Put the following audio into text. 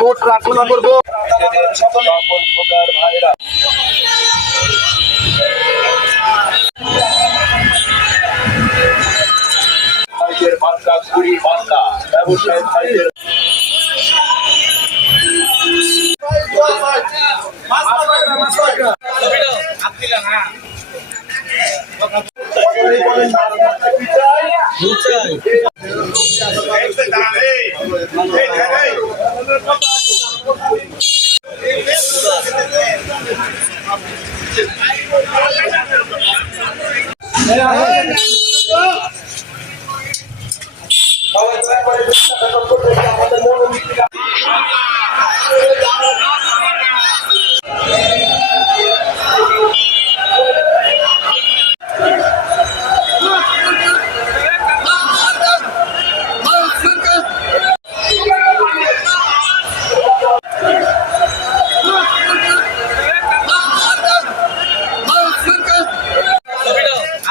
Vote প্রার্থনা করব। সকল ভাইরা কুড়ি মার্কা ব্যবসায়ী ভাইদের 哎呀，哎呀。